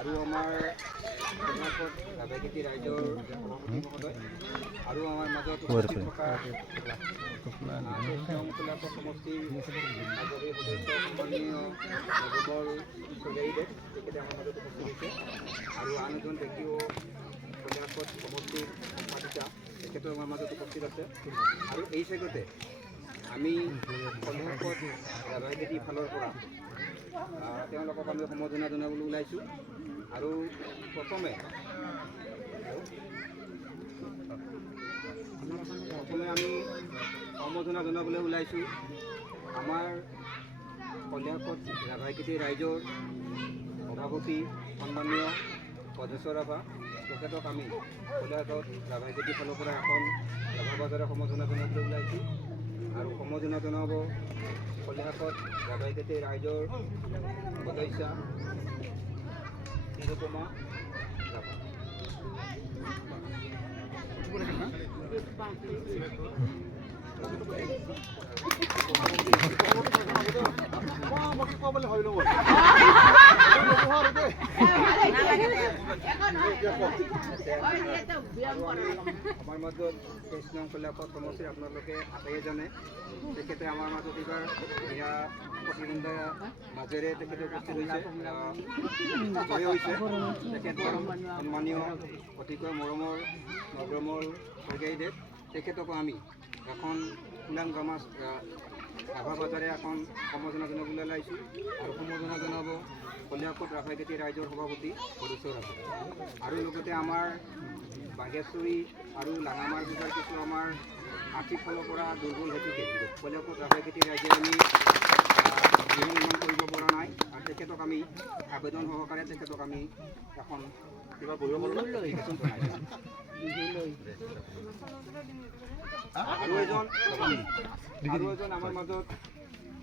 আৰু আমাৰ ৰাভাইকেটি ৰাইজৰ সভাপতি মহোদয় আৰু আমাৰ মাজত উপস্থিত থকা সমষ্টিৰ আগৰে সদস্য সন্মানীয় নৱবল চৌধুৰীদেৱ তেখেতে আমাৰ মাজত উপস্থিত হৈছে আৰু আন এজন ব্যক্তিও কলিয়াকত সমষ্টিৰ সম্পাদিকা তেখেতেও আমাৰ মাজত উপস্থিত আছে আৰু এই চেগতে আমি কলিয়াকত ৰাভাইকেটি ফালৰ পৰা তেওঁলোকক আমি সম্বৰ্ধনা জনাবলৈ ওলাইছোঁ আৰু প্ৰথমে আমি সম্বৰ্ধনা জনাবলৈ ওলাইছোঁ আমাৰ কলিয়াকত ৰাভাইকেটি ৰাইজৰ সভাপতি সন্মানীয় পদ্মেশ্বৰ ৰাভা তেখেতক আমি কলিয়াকত ৰাভাইকেটি ফালৰ পৰা এখন ৰাভা বজাৰে সম্বৰ্ধনা জনাবলৈ ওলাইছোঁ আৰু সম্বৰ্ধনা জনাব কলিয়াকত ৰাভাইকেটি ৰাইজৰ সদস্য নিৰুপমা ৰাভা। আমাৰ মাজত 23 নং কলিয়াকত সমষ্টিৰ আপোনালোকে আটাইয়ে জানে তেখেতে আমাৰ মাজত এইবাৰ বিয়া প্ৰতিদ্বন্দ্বিতাৰ মাজেৰে তেখেতে উপস্থিত হৈছে তেখেতৰ সন্মানীয় অতিকৈ মৰমৰ নৱৰমল শইকীয়াদেৱ তেখেতকো আমি এখন ফুলান গামা ৰাভা বজাৰে এখন সম্বৰ্ধনা জনাবলৈ ওলাইছোঁ আৰু সম্বৰ্ধনা জনাব কলিয়াকত ৰাভাইকেটি ৰাইজৰ সভাপতি পদ্মেশ্বৰ ৰাভা আৰু লগতে আমাৰ বাগেশ্বৰী আৰু লাঙামাৰ বিভাগ কিছু আমাৰ আৰ্থিক ফালৰ পৰা দুৰ্বল হেতুকে কলিয়াকত ৰাভাইকেটি ৰাইজে আমি গৃহ নিৰ্মাণ কৰিব পৰা নাই আৰু তেখেতক আমি আবেদন সহকাৰে তেখেতক আমি এখন কিবা কৰিব আৰু এজন আমাৰ মাজত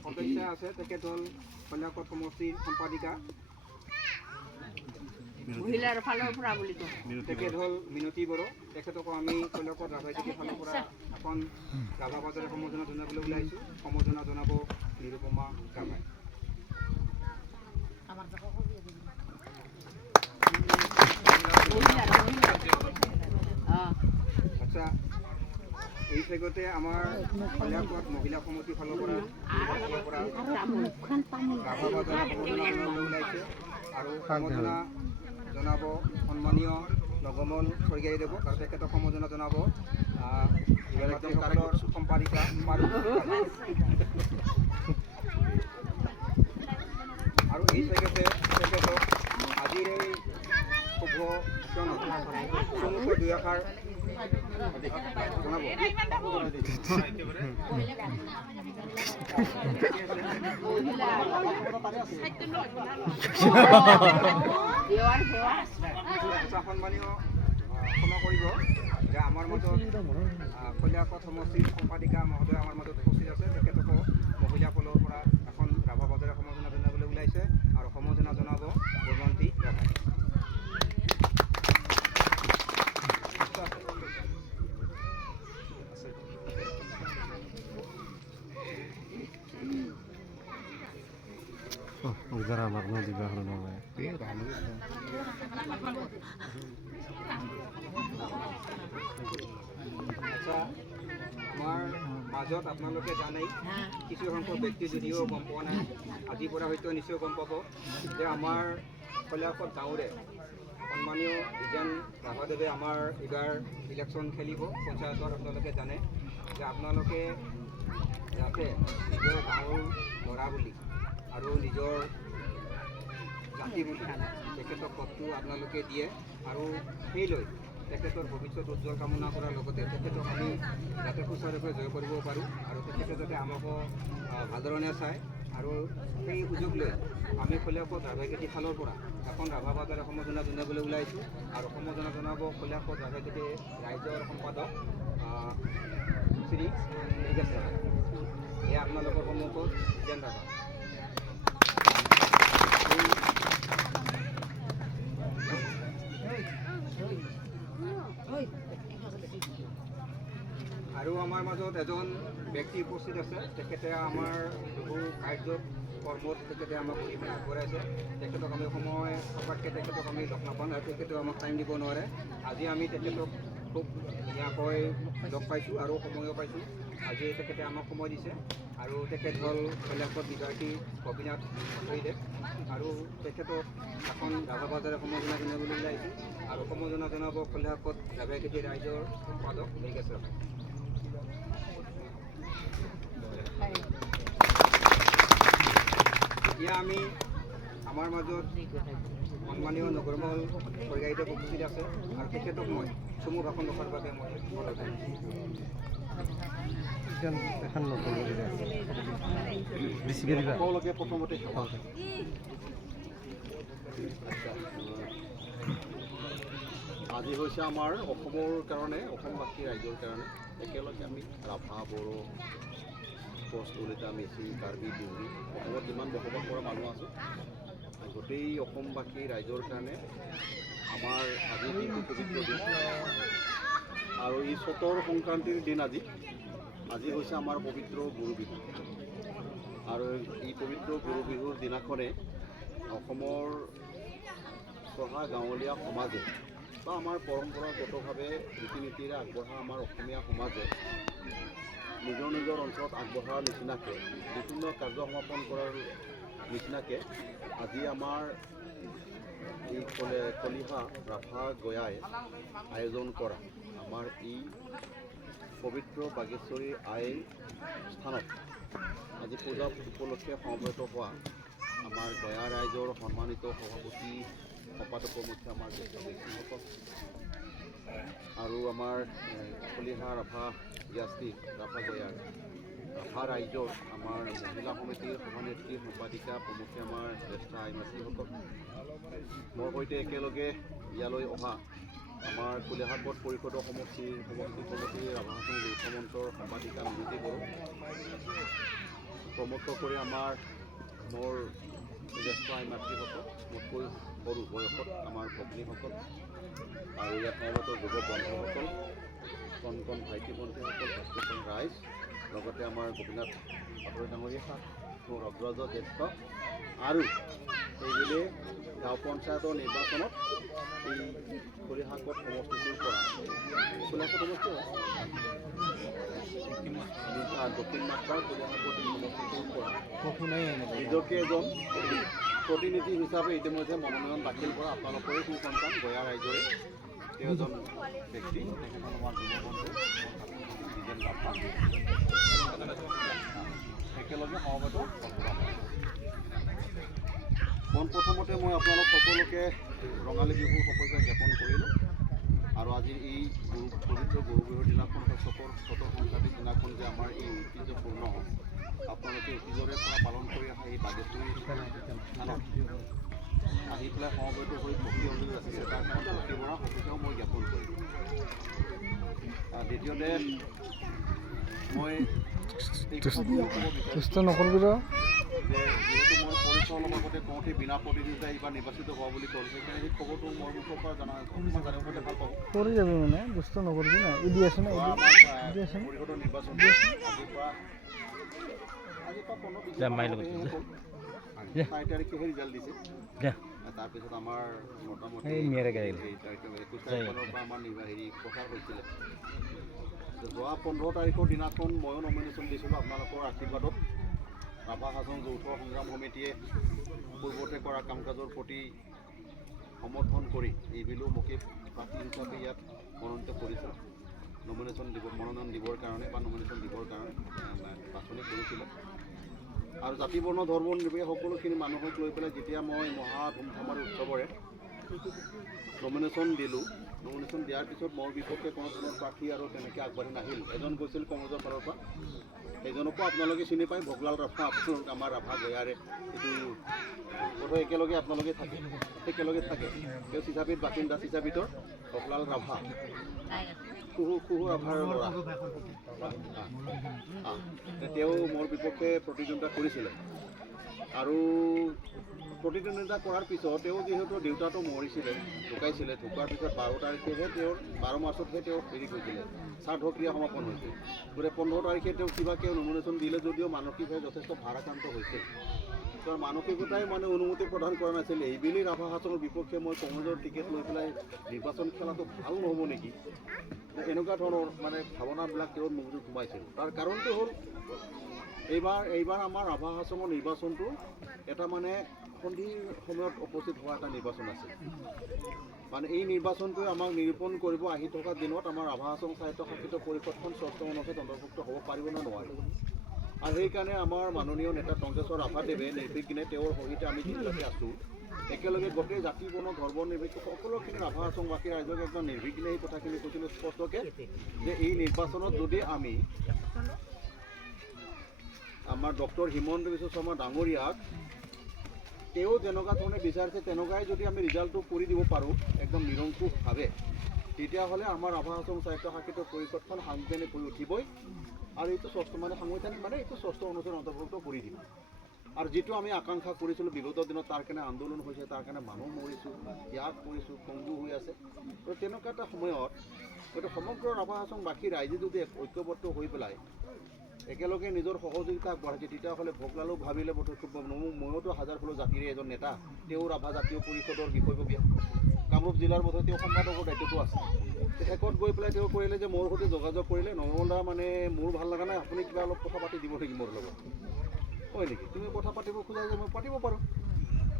সদস্য আছে তেখেত হ'ল কলিয়াকত সমষ্টিৰ সম্পাদিকা মহিলাৰ ফালৰ পৰা বুলি কয় তেখেত হ'ল মিনতী বড়ো তেখেতকো আমি কলিয়াকত ৰাভাইকেটি ফালৰ পৰা এখন ৰাভা বজাৰে সম্বৰ্ধনা জনাবলৈ ওলাইছোঁ সম্বৰ্ধনা জনাব নিৰুপমা ৰাভাই। আচ্ছা এই চেগতে আমাৰ কলিয়াকত মহিলা সমিতিৰ ফালৰ পৰা ৰাভা বজাৰে সম্বৰ্ধনা জনাবলৈ ওলাইছে আৰু সম্বৰ্ধনা জনাব সন্মানীয় নৱমল শইকীয়াদেৱক আৰু তেখেতক সম্বৰ্ধনা জনাব সম্পাদিকা আৰু এই চেগতে তেখেতক আজিৰ এই শুভ ক্ষণত চমুকৈ দুই এষাৰ জনাব। সন্মানীয় ক্ষমা কৰিব যে আমাৰ মাজত কলিয়াকত সমষ্টিৰ সম্পাদিকা মহোদয় আমাৰ মাজত উপস্থিত আছে তেখেতকো মহিলা ফালৰ পৰা এখন ৰাভা বজাৰে সম্বৰ্ধনা জনাবলৈ ওলাইছে আৰু সম্বৰ্ধনা জনাব বৰ্মন্তী ৰাভাই। Udah ramah mau juga kalau nama. আচ্ছা আমাৰ মাজত আপোনালোকে জানেই কিছু সংখ্যক ব্যক্তি যদিও গম পোৱা নাই আজিৰ পৰা হয়তো নিশ্চয় গম পাব যে আমাৰ কলিয়াকত গাঁৱৰে সন্মানীয় বিজ্ঞান ৰাভাদেৱে আমাৰ এইবাৰ ইলেকশ্যন খেলিব পঞ্চায়তৰ আপোনালোকে জানে যে আপোনালোকে যাতে নিজৰ গাঁৱৰ ল'ৰা বুলি আৰু নিজৰ জাতি বুলি তেখেতক ভোটটো আপোনালোকে দিয়ে আৰু সেই লৈ তেখেতৰ ভৱিষ্যত উজ্জ্বল কামনা কৰাৰ লগতে তেখেতক আমি যাতে সুচাৰুৰূপে জয় কৰিব পাৰোঁ আৰু তেখেতে যাতে আমাকো ভালধৰণে চায় আৰু সেই সুযোগ লৈ আমি কলিয়াকত ৰাভাইকেটি ফালৰ পৰা এখন ৰাভা বজাৰে সম্বৰ্ধনা জনাবলৈ ওলাইছোঁ আৰু সম্বৰ্ধনা জনাব কলিয়াকত ৰাভাইকেটি ৰাইজৰ সম্পাদক শ্ৰী যোগেশ ৰাভা। এয়া আপোনালোকৰ সন্মুখত বিজ্ঞান ৰাভা। আৰু আমাৰ মাজত এজন ব্যক্তি উপস্থিত আছে তেখেতে আমাৰ বহু কাৰ্যত কৰ্মত তেখেতে আমাক অৰিহণা আগবঢ়াইছে। তেখেতক আমি সময় থকাতকৈ তেখেতক আমি লগ নাপাওঁ আৰু তেখেতেও আমাক টাইম দিব নোৱাৰে। আজি আমি তেখেতক খুব ধুনীয়াকৈ লগ পাইছোঁ আৰু সময়ো পাইছোঁ। আজি তেখেতে আমাক সময় দিছে আৰু তেখেত হ'ল কৈলাশত বিদ্যাৰ্থী গোপীনাথ শইকীয়া আৰু তেখেতক এখন ৰাভাবাজাৰে সমজনা জনাবলৈ ওলাইছোঁ আৰু সমজনা জনাব কৈলাশত ৰাভাইকেটি ৰাইজৰ সম্পাদক মেঘেশ ৰাভা। এতিয়া আমি আমাৰ মাজত সন্মানীয় নগৰমল পৰিগায়িত উপস্থিত আছে আৰু তেখেতক মই চমু ভাষণ ৰখাৰ বাবে মই অনুৰোধ সকলোকে প্ৰথমতে আজি হৈছে আমাৰ অসমৰ কাৰণে অসমবাসী ৰাইজৰ কাৰণে একেলগে আমি ৰাভা বড়ো কোচ কলিতা মিচিং কাৰ্বি ডিউৰি অসমত যিমান বসবাস কৰা মানুহ আছোঁ গোটেই অসমবাসী ৰাইজৰ কাৰণে আমাৰ আজি দিনটো পবিত্ৰ দিন আৰু এই চতৰ সংক্ৰান্তিৰ দিন আজি হৈছে আমাৰ পবিত্ৰ গৰু বিহু আৰু এই পবিত্ৰ গৰু বিহুৰ দিনাখনে অসমৰ চহা গাঁৱলীয়া সমাজে বা আমাৰ পৰম্পৰাগতভাৱে ৰীতি নীতিৰে আগবঢ়া আমাৰ অসমীয়া সমাজে নিজৰ নিজৰ অঞ্চলত আগবঢ়াৰ নিচিনাকৈ বিভিন্ন কাৰ্য সমাপন কৰাৰ নিচিনাকৈ আজি আমাৰ এই কলিহা ৰাভা গয়াই আয়োজন কৰা আমাৰ এই পবিত্ৰ বাগেশ্বৰী আই স্থানত আজি পূজা উপলক্ষে সমবেত হোৱা আমাৰ গয়া ৰাইজৰ সন্মানিত সভাপতি সম্পাদক মুখ্য আমাৰ জ্যেষ্ঠ ব্যক্তিসকল আৰু আমাৰ কলিহা ৰাভা জ্যাষ্ঠী ৰাভা গয়াৰ ৰাভা ৰাইজৰ আমাৰ মহিলা সমিতিৰ সভানেত্ৰী সম্পাদিকা প্ৰমুখে আমাৰ জ্যেষ্ঠ আইমাতৃসকল মোৰ সৈতে একেলগে ইয়ালৈ অহা আমাৰ কলিহাকত পৰিষদৰ সমষ্টিৰ সমিতি ৰাভাহাসং যৌথ মঞ্চৰ সম্পাদিকা মিনতি বড়ো প্ৰমুখ কৰি আমাৰ মোৰ জ্যেষ্ঠ আইমাতৃসকল মোতকৈ সৰু বয়সত আমাৰ ভগ্নীসকল আৰু ইয়াত সমবেত যুৱ বন্ধুসকল কণ ভাইটি ভণ্টিসকল এছটেচন ৰাইজ লগতে আমাৰ গোপীনাথ পাটৰি ডাঙৰীয়া মোৰ অগ্ৰজ জ্যেষ্ঠ আৰু এইবেলি গাঁও পঞ্চায়তৰ নিৰ্বাচনত এই কলিহাকত সমষ্টিটোৰ পৰা কলিহাকত সমষ্টি দক্ষিণ মাত্ৰাৰ কলিহাকত সমষ্টিটোৰ পৰা নিজকে এজন প্ৰতিনিধি হিচাপে ইতিমধ্যে মনোনয়ন দাখিল কৰা আপোনালোকৰে সুসন্তান গয়া ৰাইজৰে তেওঁ এজন ব্যক্তি তেখেতসকল আমাৰ যুৱ বন্ধু বিজেন ৰাভা একেলগে সমবেত পোনপ্ৰথমতে মই আপোনালোক সকলোকে ৰঙালী বিহুৰ শুভেচ্ছা জ্ঞাপন কৰিলোঁ আৰু আজিৰ এই পবিত্ৰ গৰু বিহুৰ দিনাখন চতৰ সংক্ৰান্তিৰ দিনাখন যে আমাৰ এই ঐতিহ্যপূৰ্ণ আপোনালোকে অতীজৰে পৰা পালন কৰি অহা এই বাগেশ্বৰী স্থানত আহি পেলাই সমবেত হৈ ভক্তি অঞ্জলি ৰাখিছে তাৰ কাৰণে ভক্তি ভৰা শুভেচ্ছাও মই জ্ঞাপন কৰিম। দ্বিতীয়তে মই নকৰিবি যে যিহেতু মই পৰিচয়ৰ লগতে কওঁতে বিনা প্ৰতিযোগিতা এইবাৰ নিৰ্বাচিত হোৱা বুলি ক'লোঁ সেইকাৰণে সেই খবৰটো মোৰ মুখৰ পৰা অকণমান জানিবলৈ ভাল পাওঁ কৰি যাবি মানে দুষ্ট নকৰিবি না ইডি আছে না পৰিষদৰ নিৰ্বাচন আজিৰ পৰা 5 তাৰিখেহে ৰিজাল্ট দিছে তাৰপিছত আমাৰ মোটামুটি 21 তাৰিখৰ পৰা আমাৰ প্ৰচাৰ হৈছিলে যোৱা 15 তাৰিখৰ দিনাখন ময়ো নমিনেশ্যন দিছিলোঁ আপোনালোকৰ আশীৰ্বাদত ৰাভাহাসং যৌথ সংগ্ৰাম সমিতিয়ে পূৰ্বতে কৰা কাম কাজৰ প্ৰতি সমৰ্থন কৰি এইবিলো মোকে প্ৰাৰ্থী হিচাপে ইয়াত মনোনীত কৰিছিল মনোনয়ন দিবৰ কাৰণে বা নমিনেশ্যন দিবৰ কাৰণে বাছনি কৰিছিলে আৰু জাতি বৰ্ণ ধৰ্ম নিৰ্বিশেষে সকলোখিনি মানুহক লৈ পেলাই যেতিয়া মই মহা ধুমধামাৰ উৎসৱৰে নমিনেশ্যন দিলোঁ নমিনেশ্যন দিয়াৰ পিছত মোৰ বিপক্ষে কোনো ধৰণৰ প্ৰাৰ্থী আৰু তেনেকৈ আগবাঢ়ি নাহিল এজন গৈছিল কংগ্ৰেছৰ ফালৰ পৰা সেইজনকো আপোনালোকে চিনি পায় ভগলাল ৰাভা আপোনালোক আমাৰ ৰাভা গয়াৰে এইটো বোধহয় একেলগে আপোনালোকে থাকে তেওঁ চিচাপিত বাসিন্দা চিচাপিতৰ ভগলাল ৰাভা কুহু ৰাভাৰ ল'ৰা তেওঁ মোৰ বিপক্ষে প্ৰতিদ্বন্দ্বিতা কৰিছিলে আৰু প্ৰতিদ্বন্দ্বিতা কৰাৰ পিছত তেওঁ যিহেতু দেউতাটো মৰিছিলে ঢুকাইছিলে ঢুকোৱাৰ পিছত 12 তাৰিখেহে তেওঁৰ 12 মাৰ্চতহে তেওঁ হেৰি হৈছিলে শ্ৰাদ্ধক্ৰিয়া সমাপন হৈছিল গতিকে 15 তাৰিখে তেওঁ কিবাকৈ নমিনেশ্যন দিলে যদিও মানসিকভাৱে যথেষ্ট ভাৰাক্ৰান্ত হৈছিল তেওঁৰ মানসিকতাই মানে অনুমতি প্ৰদান কৰা নাছিল। এইবেলি ৰাভা হাছঙৰ বিপক্ষে মই কংগ্ৰেছৰ টিকেট লৈ পেলাই নিৰ্বাচন খেলাটো ভাল নহ'ব নেকি, এনেকুৱা ধৰণৰ মানে ভাৱনাবিলাক তেওঁৰ মগজুত সোমাইছিল। তাৰ কাৰণটো হ'ল এইবাৰ আমাৰ ৰাভা হাছঙৰ নিৰ্বাচনটো এটা মানে সন্ধিৰ সময়ত উপস্থিত হোৱা এটা নিৰ্বাচন আছিল। মানে এই নিৰ্বাচনটোৱে আমাক নিৰূপণ কৰিব আহি থকা দিনত আমাৰ ৰাভা হাছং স্বায়ত্তশাসিত পৰিষদখন স্বচ্ছ অনুষ্ঠিত অন্তৰ্ভুক্ত হ'ব পাৰিব নে নোৱাৰে। আৰু সেইকাৰণে আমাৰ মাননীয় নেতা টংকেশ্বৰ ৰাভাদেৱে নিৰ্বিঘ্নে তেওঁৰ সহিতে আমি যিবিলাকে আছোঁ একেলগে গোটেই জাতি বৰ্ণ ধৰ্ম নিৰ্বিশেষে সকলোখিনি ৰাভা হাছংবাসী ৰাইজক একদম নিৰ্বিঘ্নে এই কথাখিনি কৈছিলোঁ স্পষ্টকৈ যে এই নিৰ্বাচনত যদি আমি আমাৰ ডক্টৰ হিমন্ত বিশ্ব শৰ্মা ডাঙৰীয়াক তেওঁ যেনেকুৱা ধৰণে বিচাৰিছে তেনেকুৱাই যদি আমি ৰিজাল্টটো কৰি দিব পাৰোঁ একদম নিৰংকুশভাৱে, তেতিয়াহ'লে আমাৰ ৰাভা হাছং স্বায়ত্তশাসিত পৰিষদখন সাংবিধানিক হৈ উঠিবই। আৰু এইটো সাংবিধানিক মানে এইটো ষষ্ঠ অনুচ্ছেদ অন্তৰ্ভুক্ত কৰি দিব। আৰু যিটো আমি আকাংক্ষা কৰিছিলোঁ বিগত দিনত তাৰ কাৰণে আন্দোলন হৈছে, তাৰ কাৰণে মানুহ মৰিছোঁ, ত্যাগ কৰিছোঁ, পংগু হৈ আছে। তো তেনেকুৱা এটা সময়ত গতিকে সমগ্ৰ ৰাভা হাছংবাসী ৰাইজে যদি ঐক্যবদ্ধ হৈ পেলাই একেলগে নিজৰ সহযোগিতা আগবঢ়াইছে, তেতিয়াহ'লে ভোগলালো ভাবিলে ময়োতো হাজাৰ হলেও জাতিৰে এজন নেতা, তেওঁ ৰাভা জাতীয় পৰিষদৰ বিষয়ববীয়া, কামৰূপ জিলাৰ বোধহয় তেওঁ সম্পাদকৰ দায়িত্বটো আছে। শেষত গৈ পেলাই তেওঁ কৰিলে যে মোৰ সৈতে যোগাযোগ কৰিলে, নৰ্মল দা মানে মোৰ ভাল লগা নাই, আপুনি কিবা অলপ কথা পাতি দিব নেকি মোৰ লগত, হয় নেকি, তুমি কথা পাতিব খোজা যে মই পাতিব পাৰোঁ।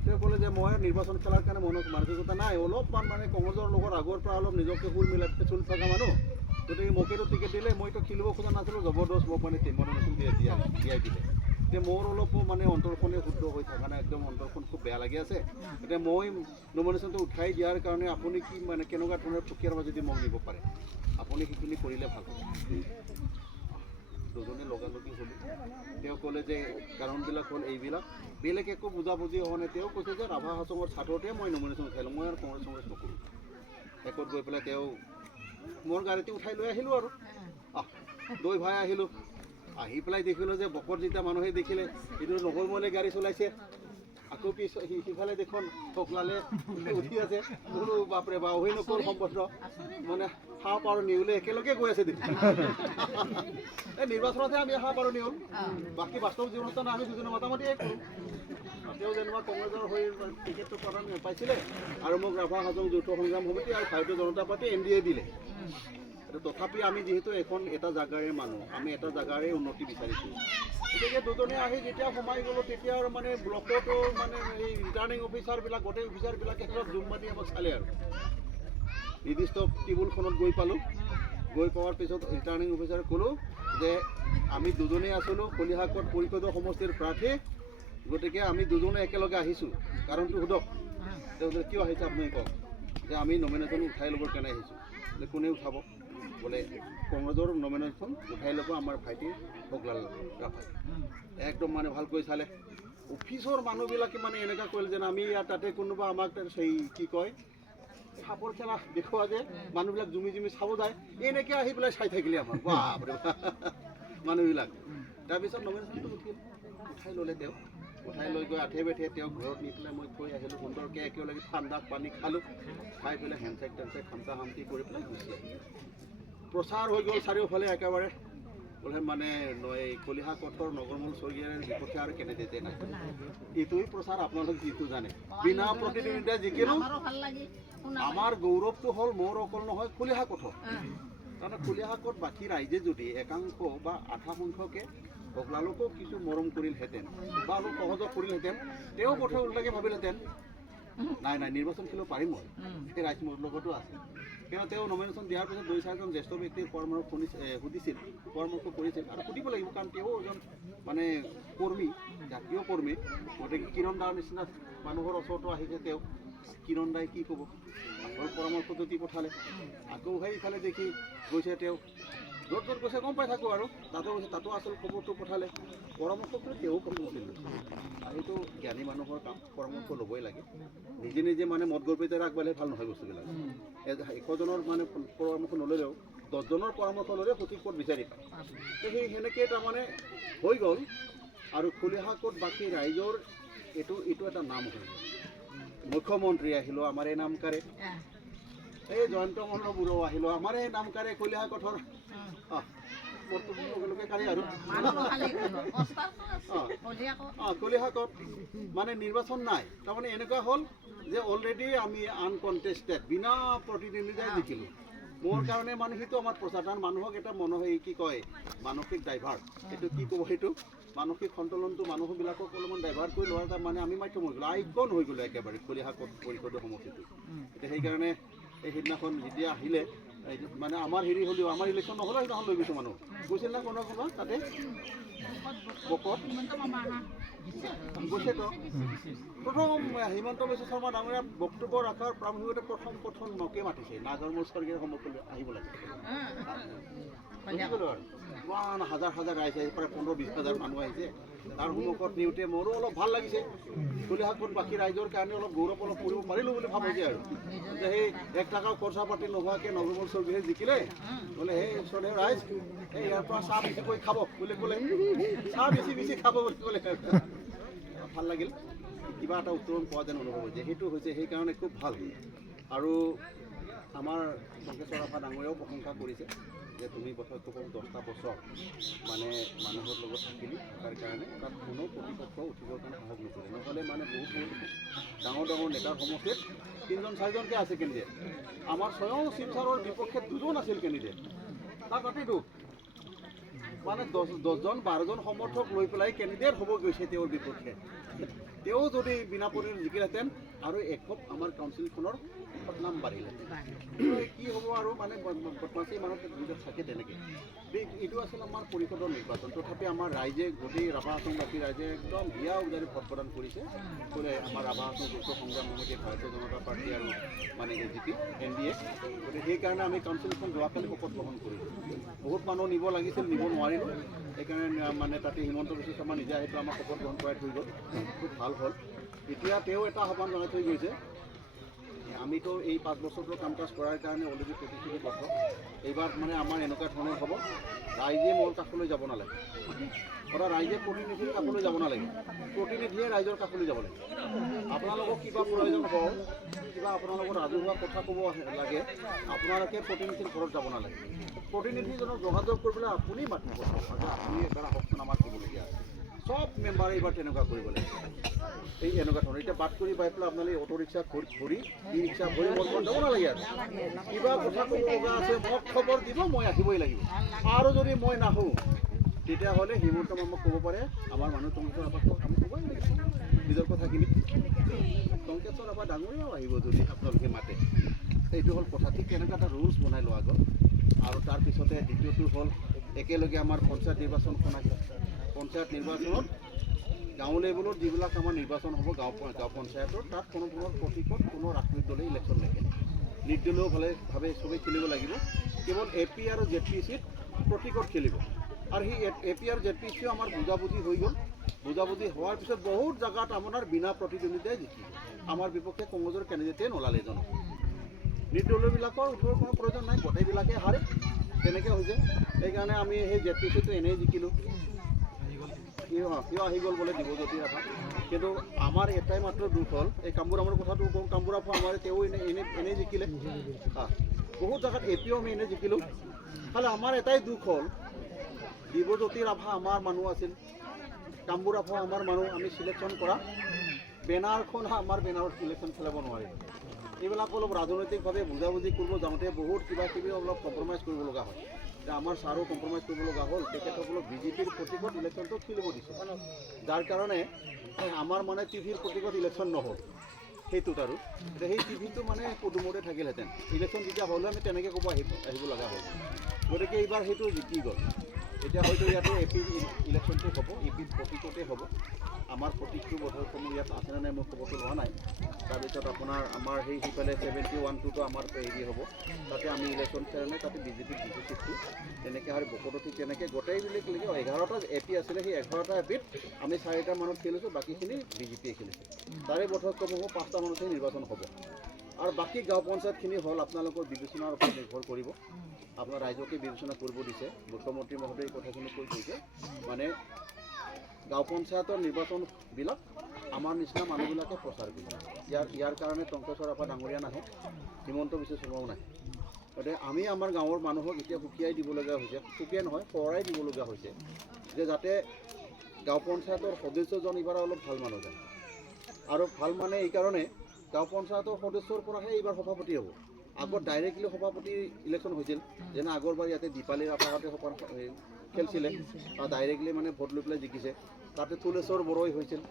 তেওঁ ক'লে যে মই নিৰ্বাচন খেলাৰ কাৰণে মানসিকতা নাই, অলপমান মানে কংগ্ৰেছৰ লগত আগৰ পৰা অলপ নিজকে সুৰ মিলাই চলি থকা মানুহ, গতিকে মোকেতো টিকেট দিলে, মইতো খেলিব খোজা নাছিলোঁ, জবৰদস্ত মোক মানে নমিনেশ্যন দিয়াই দিলে। এতিয়া মোৰ অলপো মানে অন্তৰখনে শুদ্ধ হৈ থকা নাই, একদম অন্তৰখন খুব বেয়া লাগি আছে। এতিয়া মই নমিনেশ্যনটো উঠাই দিয়াৰ কাৰণে আপুনি কি মানে কেনেকুৱা ধৰণৰ প্ৰক্ৰিয়াৰ মাজেদি মোক নিব পাৰে, আপুনি সেইখিনি কৰিলে ভাল হ'ব। দুজনে লগালগি হ'লোঁ। তেওঁ ক'লে যে কাৰণবিলাক হ'ল এইবিলাক, বেলেগ একো বুজাবুজি হোৱা নাই। তেওঁ কৈছে যে ৰাভা হাছঙৰ স্বাৰ্থতে মই নমিনেশ্যন উঠালোঁ, মই আৰু কংগ্ৰেছ নকৰোঁ। শেষত গৈ পেলাই তেওঁ মোৰ গাড়ীতে উঠাই লৈ আহিলোঁ আৰু দুই ভাই আহিলোঁ। আহি পেলাই দেখিলোঁ যে বকত যেতিয়া মানুহে দেখিলে এইটো নগৰমলে গাড়ী চলাইছে, আকৌ সিফালে দেখোন টকলালে উঠি আছে, বোলো বাপৰে বা অহি নকল সম্পন্ন মানে সাপ আৰু নেউলে একেলগে গৈ আছে দেখোন। এই নিৰ্বাচনতহে আমি সাপ আৰু নেউল, বাকী বাস্তৱ জীৱনত আমি দুজনে মোটামুটিয়ে কৰোঁ। তেওঁ যেনিবা কংগ্ৰেছৰ হৈ টিকেটটো প্ৰদান পাইছিলে আৰু মোক ৰাভা হাছং যৌথ সংগ্ৰাম সমিতি আৰু ভাৰতীয় জনতা পাৰ্টি NDA দিলে। তথাপি আমি যিহেতু এটা জাগাৰে মানুহ, আমি এটা জাগাৰে উন্নতি বিচাৰিছোঁ, গতিকে দুজনে আহি যেতিয়া সোমাই গ'লোঁ তেতিয়া আৰু মানে ব্লকতো মানে এই ৰিটাৰ্ণিং অফিচাৰবিলাক গোটেই অফিচাৰবিলাকে চব জুম মাতি আমাক চালে আৰু নিৰ্দিষ্ট টেবুলখনত গৈ পালোঁ। গৈ পোৱাৰ পিছত ৰিটাৰ্ণিং অফিচাৰক ক'লোঁ যে আমি দুজনেই আছিলোঁ কলিহাকত পৰিষদৰ সমষ্টিৰ প্ৰাৰ্থী, গতিকে আমি দুজনে একেলগে আহিছোঁ, কাৰণটো সোধক। তেওঁ কিয় আহিছে আপুনি কওক, যে আমি নমিনেশ্যন উঠাই ল'বৰ কাৰণে আহিছোঁ। যে কোনে উঠাব, বোলে কংগ্ৰেছৰ নমিনেশ্যন উঠাই ল'ব আমাৰ ভাইটি ভোগলাল ৰাভাই। একদম মানে ভালকৈ চালে। অফিচৰ মানুহবিলাকে মানে এনেকুৱা কৰিলে যেন আমি ইয়াত তাতে কোনোবা আমাক সেই কি কয় সাপৰ খেলা দেখুওৱা যে মানুহবিলাক জুমি জুমি চাব যায়, এনেকৈ আহি পেলাই চাই থাকিলে আমাক বাপৰে মানুহবিলাক। তাৰপিছত নমিনেশ্যনটো উঠাই ল'লে। তেওঁ উঠাই লৈ গৈ আঠে বেঠে তেওঁক ঘৰত নি পেলাই মই থৈ আহিলোঁ সুন্দৰকৈ, একেলগে ঠাণ্ডা পানী খালোঁ, খাই পেলাই হেণ্ডচেক টেণ্ডচেক খামচা খামচি কৰি পেলাই গুচি আহিলোঁ। প্ৰচাৰ হৈ গ'ল চাৰিওফালে একেবাৰে, বোলে মানে এই কলিহা কঠৰ নগৰমল স্বৰ্গীয়াৰ বিপক্ষে আৰু কেণ্ডিডেটে নাই। এইটোৱেই প্ৰচাৰ, আপোনালোকে যিটো জানে বিনা প্ৰতিদ্বন্দ্বিতাই জিকিলোঁ। আমাৰ গৌৰৱটো হ'ল মোৰ অকল নহয় কলিহা কঠৰ, কাৰণ কলিহা কঠ বাকী ৰাইজে যদি একাংশ বা আধা সংখ্যকে ভোগলালকো কিছু মৰম কৰিলহেঁতেন বা অলপ সহযোগ কৰিলহেঁতেন, তেওঁ বোধহয় ওলোটাকে ভাবিলহেঁতেন নাই নিৰ্বাচন খেলিব পাৰিম মই, সেই ৰাইজ মোৰ লগতো আছে। কিন্তু তেওঁ নমিনেশ্যন দিয়াৰ পিছত দুই চাৰিজন জ্যেষ্ঠ ব্যক্তিৰ পৰামৰ্শ পৰামৰ্শ কৰিছিল আৰু সুধিব লাগিব, কাৰণ তেওঁ এজন মানে কৰ্মী, জাতীয় কৰ্মী। গতিকে কিৰণ দাৰ নিচিনা মানুহৰ ওচৰতো আহিছে তেওঁ, কিৰণ দাই কি ক'ব, আকৌ পৰামৰ্শটো দি পঠালে। আকৌ সেইফালে দেখি গৈছে তেওঁ, য'ত য'ত গৈছে গম পাই থাকোঁ আৰু তাতো গৈছে, তাতো আচল খবৰটো পঠালে। পৰামৰ্শ কৰি তেওঁ পঠাইছিল। এইটো জ্ঞানী মানুহৰ কাম, পৰামৰ্শ ল'বই লাগে। নিজে নিজে মানে মদ গৰ্বিতে আগবাঢ়িলে ভাল নহয় বস্তুবিলাক। 100জনৰ মানে পৰামৰ্শ নল'লেও 10জনৰ পৰামৰ্শ ল'লে সঠিক পথ বিচাৰি পায়। তো সেনেকৈ তাৰমানে হৈ গ'ল। আৰু কলিহাকত বাকী ৰাইজৰ এইটো এটা নাম হৈ গ'ল। মুখ্যমন্ত্ৰী আহিলোঁ আমাৰ এই নামকাৰে, এই জয়ন্ত মল্ল বুঢ়াও আহিলোঁ আমাৰ এই নামকাৰে কলিহাকঠৰ। মৰটো লগে লগে কাঢ়ি আৰু কলি শাকত মানে নিৰ্বাচন নাই তাৰমানে এনেকুৱা হ'ল যে অলৰেডি আমি আনকণ্টেষ্টেড বিনা প্ৰতিদ্বন্দ্বিতাই জিকিলোঁ মোৰ কাৰণে মানে সেইটো আমাৰ প্ৰচাৰ মানুহক এটা কি কয় মানসিক ডাইভাৰ্ট এইটো কি ক'ব সেইটো মানসিক সন্তুলনটো মানুহবিলাকক অলপমান ডাইভাৰ্ট কৰি লোৱাৰ তাৰ মানে আমি মাধ্যম হৈ গ'লোঁ আইকন হৈ গ'লোঁ একেবাৰে কলি শাকত পৰিষদৰ সমষ্টিটো এতিয়া সেইকাৰণে এই সিদিনাখন যেতিয়া আহিলে মানে আমাৰ হেৰি হ'লেও আমাৰ ইলেকশ্যন নহ'লে সেইদিনাখন লৈ গৈছোঁ মানুহ গৈছিল না কোনোবা তাতে বকত গৈছেতো প্ৰথম হিমন্ত বিশ্ব শৰ্মা ডাঙৰীয়া বক্তব্য ৰখাৰ প্ৰাৰম্ভিকতে প্ৰথম মোকে মাতিছে নাগৰমোৰ স্বৰ্গীয় সন্মুখলৈ আহিব লাগে আৰু ইমান হাজাৰ ৰাইজ আহিছে প্ৰায় 15-20 হাজাৰ মানুহ আহিছে তাৰ সন্মুখত নিওঁতে মোৰো অলপ ভাল লাগিছে কলি শাকত বাকী ৰাইজৰ কাৰণে অলপ গৌৰৱ অলপ কৰিব পাৰিলোঁ বুলি ভাবোঁ আৰু যে সেই 1 টকাও খৰচা পাতি নোহোৱাকৈ নগৰমোৰ স্বৰ্গীয়ে জিকিলে বোলে সেই ওচৰতে ৰাইজ এই ইয়াৰ পৰা চাহ বেছিকৈ খাব বুলি ক'লে চাহ বেছি খাব বুলি ক'লে ভাল লাগিল কিবা এটা উত্তৰণ পোৱা যেন অনুভৱ হৈছে সেইটো হৈছে সেইকাৰণে খুব ভাল আৰু আমাৰ টংকেশ্বৰ ৰাভা ডাঙৰীয়াও প্ৰশংসা কৰিছে যে তুমি বছৰটো 10টা বছৰ মানে মানুহৰ লগত থাকিলি তাৰ কাৰণে তাত কোনো প্ৰতিপক্ষ উঠিবৰ কাৰণে সাহস নকৰে নহ'লে মানে বহুত ডাঙৰ নেতাৰ সমষ্টিত 3-4জনকৈ আছে কেণ্ডিডেট আমাৰ স্বয়ং শিৱসাগৰৰ বিপক্ষে 2জন আছিল কেণ্ডিডেট তাত তাতেতো মানে 10-12জন সমৰ্থক লৈ পেলাই কেণ্ডিডেট হ'ব গৈছে তেওঁৰ বিপক্ষে তেওঁ যদি বিনা পৰিণামে জিকিলহেঁতেন আৰু এখপ আমাৰ কাউন্সিলখনৰ নাম বাঢ়িলহেঁতেন কি হ'ব আৰু মানে বদমাচি মানুহ থাকে তেনেকৈ এইটো আছিল আমাৰ পৰিষদৰ নিৰ্বাচন তথাপি আমাৰ ৰাইজে গোটেই ৰাভা আসামবাসী ৰাইজে একদম হিয়া উজাৰি ভোট প্ৰদান কৰিছে বোলে আমাৰ ৰাভা আসাম যৌথ সংগ্ৰাম সমিতি ভাৰতীয় জনতা পাৰ্টী আৰু মানে AGP NDA গতিকে সেইকাৰণে আমি কাউন্সিলখন যোৱাকালি শপত গ্ৰহণ কৰিলোঁ বহুত মানুহ নিব লাগিছিল নিব নোৱাৰিলোঁ সেইকাৰণে মানে তাতে হিমন্ত বিশ্ব শৰ্মা নিজে আহি পেলাই আমাক শপত গ্ৰহণ কৰাই থৈ গ'ল খুব ভাল হ'ল এতিয়া তেওঁ এটা আহ্বান জনাই থৈ গৈছে আমিতো এই 5 বছৰটো কাম কাজ কৰাৰ কাৰণে অলৰেডি প্ৰতিশ্ৰুতিবদ্ধ এইবাৰ মানে আমাৰ এনেকুৱা ধৰণৰ হ'ব ৰাইজে মোৰ কাষলৈ যাব নালাগে অৰ্থাৎ ৰাইজে প্ৰতিনিধিৰ কাষলৈ যাব নালাগে প্ৰতিনিধিয়ে ৰাইজৰ কাষলৈ যাব লাগে আপোনালোকক কিবা প্ৰয়োজন হওক কিবা আপোনালোকৰ ৰাজহুৱা কথা ক'ব লাগে আপোনালোকে প্ৰতিনিধিৰ ঘৰত যাব নালাগে প্ৰতিনিধিজনক যোগাযোগ কৰিবলৈ আপুনি মাতিব আপুনি এবাৰ আহকচোন আমাৰ ক'বলগীয়া আছে সব মেম্বাৰে এইবাৰ তেনেকুৱা কৰিব লাগে এই এনেকুৱা ধৰণৰ এতিয়া বাট কৰি পাই পেলাই আপোনালোকে অটো ৰিক্সা ভৰি ই ৰিক্সা ভৰি মোৰ ঘৰত যাব নালাগে আৰু কিবা কথা ক'ব লগা আছে মোক খবৰ দিব মই আহিবই লাগিব আৰু যদি মই নাহোঁ তেতিয়াহ'লে হিমন্ত মামাক ক'ব পাৰে আমাৰ মানুহ টংকেশ্বৰ ৰাভাক আমি ক'বই লাগিব নিজৰ কথাখিনি টংকেশ্বৰ ৰাভা ডাঙৰীয়াও আহিব যদি আপোনালোকে মাতে এইটো হ'ল কথা ঠিক তেনেকুৱা এটা ৰুলছ বনাই লোৱা গ'ল আৰু তাৰপিছতে দ্বিতীয়টো হ'ল একেলগে আমাৰ পঞ্চায়ত নিৰ্বাচনখন আহিব পঞ্চায়ত নিৰ্বাচনত গাঁও লেভেলত যিবিলাক আমাৰ নিৰ্বাচন হ'ব গাঁও পঞ্চায়তৰ তাত কোনো ধৰণৰ প্ৰতিকত কোনো ৰাজনৈতিক দলে ইলেকশ্যন নেখেলে নিৰ্দলীয়ভাৱে চবেই খেলিব লাগিব কেৱল AP আৰু ZPCত প্ৰতিকত খেলিব আৰু সেই AP আৰু ZPCও আমাৰ বুজাবুজি হৈ গ'ল বুজাবুজি হোৱাৰ পিছত বহুত জেগাত আপোনাৰ বিনা প্ৰতিদ্বন্দ্বিতাই জিকি আমাৰ বিপক্ষে কংগ্ৰেছৰ কেণ্ডিডেটে নোলালে এজনক নিৰ্দলীয়বিলাকৰ উঠিবৰ কোনো প্ৰয়োজন নাই গোটেইবিলাকে হাৰে তেনেকৈ হৈছে সেইকাৰণে আমি সেই ZPCটো এনেই জিকিলোঁ কিয় আহি গ'ল বোলে দিবজ্যোতি ৰাভা কিন্তু আমাৰ এটাই মাত্ৰ দুখ হ'ল এই কামবুৰামৰ কথাটো কওঁ কামবুৰাফা আমাৰ তেওঁ এনেই জিকিলে বহুত জেগাত APও আমি এনেই জিকিলোঁ খালি আমাৰ এটাই দুখ হ'ল দিবজ্যোতি ৰাভা আমাৰ মানুহ আছিল কামবুৰাফা আমাৰ মানুহ আমি চিলেকশ্যন কৰা বেনাৰখন আমাৰ বেনাৰত ইলেকশ্যন খেলাব নোৱাৰিম এইবিলাক অলপ ৰাজনৈতিকভাৱে বুজাবুজি কৰিব যাওঁতে বহুত কিবাকিবি অলপ কম্প্ৰমাইজ কৰিব লগা হয় আমাৰ ছাৰো কম্প্ৰমাইজ কৰিব লগা হ'ল তেখেতসকলক BJPৰ প্ৰতিকত ইলেকশ্যনটো খেলিব দিছে যাৰ কাৰণে আমাৰ মানে টিভিৰ প্ৰতিকত ইলেকশ্যন নহ'ল সেইটোত আৰু এতিয়া সেই টিভিটো মানে পদুমতে থাকিলহেঁতেন ইলেকশ্যন যেতিয়া হ'লে আমি তেনেকৈ ক'ব আহিব লগা হ'ল গতিকে এইবাৰ সেইটো জিকি গ'ল এতিয়া হয়তো ইয়াতে AP ইলেকশ্যনটো হ'ব AP প্ৰতীকতে হ'ব আমাৰ প্ৰতীকটো বোধহয় কোনো ইয়াত আছেনে নাই মই খবৰটো লোৱা নাই তাৰপিছত আপোনাৰ আমাৰ সেই সিফালে 71-2টো আমাৰ হেৰি হ'ব তাতে আমি ইলেকশ্যন খেলা নাই তাতে BJPৰ বিজু চিটটো তেনেকৈ আৰু বকতো ঠিক তেনেকৈ গোটেইবিলাক 11টা AP আছিলে সেই 11টা APত আমি 4টা মানত খেলিছোঁ বাকীখিনি BJPয়ে খেলিছে তাৰে বোধহয় কম হ'ব 5টা মানতহে নিৰ্বাচন হ'ব আৰু বাকী গাঁও পঞ্চায়তখিনি হ'ল আপোনালোকৰ বিবেচনাৰ ওপৰত নিৰ্ভৰ কৰিব আপোনাৰ ৰাইজকে বিবেচনা কৰিব দিছে মুখ্যমন্ত্ৰী মহোদয়ে এই কথাখিনি কৈ কৈছে মানে গাঁও পঞ্চায়তৰ নিৰ্বাচনবিলাক আমাৰ নিচিনা মানুহবিলাকে প্ৰচাৰ কৰিব ইয়াৰ কাৰণে টংকেশ্বৰ ৰাভা ডাঙৰীয়া নাহে হিমন্ত বিশ্ব শৰ্মাও নাহে গতিকে আমি আমাৰ গাঁৱৰ মানুহক এতিয়া সুকীয়াই দিবলগীয়া হৈছে, সুকীয়াই নহয় সোঁৱৰাই দিবলগীয়া হৈছে যে যাতে গাঁও পঞ্চায়তৰ সদস্যজন এইবাৰ অলপ ভাল মানুহ যায়। আৰু ভাল মানে এইকাৰণে গাঁও পঞ্চায়তৰ সদস্যৰ পৰাহে এইবাৰ সভাপতি হ'ব। আগত ডাইৰেক্টলি সভাপতি ইলেকশ্যন হৈছিল, যেনে আগৰবাৰ ইয়াতে দীপালী ৰাভাহঁতে খেলিছিলে আৰু ডাইৰেক্টলি মানে ভোট লৈ পেলাই জিকিছে, তাতে তুলেশ্বৰ বড়োই হৈছিল।